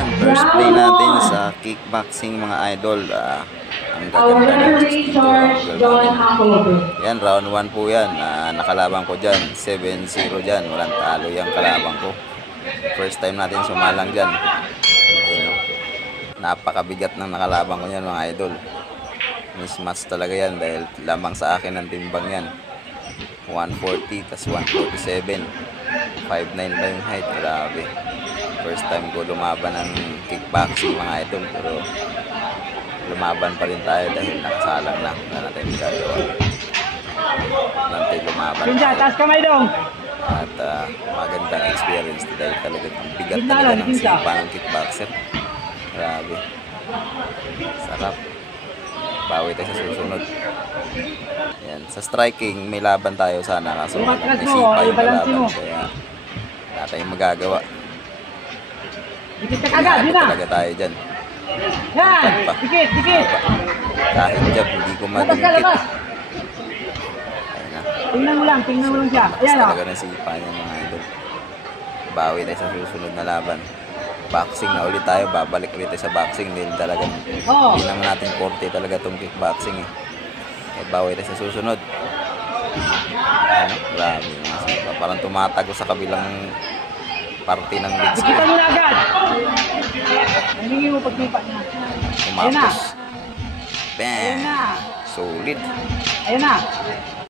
Yan, first play natin sa kickboxing mga idol. Ang gaganda ng chest dito. Yan, round 1 po yan. Nakalaban ko dyan. 7-0 dyan. Walang talo yung kalaban ko. First time natin sumalang dyan. Napakabigat ng nakalaban ko yan mga idol. Mismatch talaga yan dahil lamang sa akin ang timbang yan. 140 tas 147. 5'9 pa yung height. Grabe. First time ko lumaban ng kickboxing mga idol, pero lumaban pa rin tayo dahil nakasalang na. Wala natin magagawa. Nantay lumaban tayo. Taas kamay dong. At magandang experience dahil talagang bigat talaga ng sipa ng kickboxer. Grabe. Sarap. Bawi tayo sa susunod. Yan. Sa striking, may laban tayo sana kaso may sipa yung laban. Kaya wala tayong magagawa. Dikit ka agad, yun na. Talaga tayo dyan. Yan, dikit. Kahit jab, hindi ko madungkit. Ayun na. Tingnan mo lang siya. Ayan o. Talaga ng sipa niya mga idol. Bawi tayo sa susunod na laban. Boxing na ulit tayo, babalik ulit tayo sa boxing. Dahil talagang hindi naman natin forte talaga itong kickboxing eh. Bawi tayo sa susunod. Ano? Grabe mga sipa. Parang tumatago sa kabilang parte ng legs ko. Dikitan mo na agad. Hindi mo pagtipa niya. Umapos. Bam! Ayan na. Solid. Ayan na.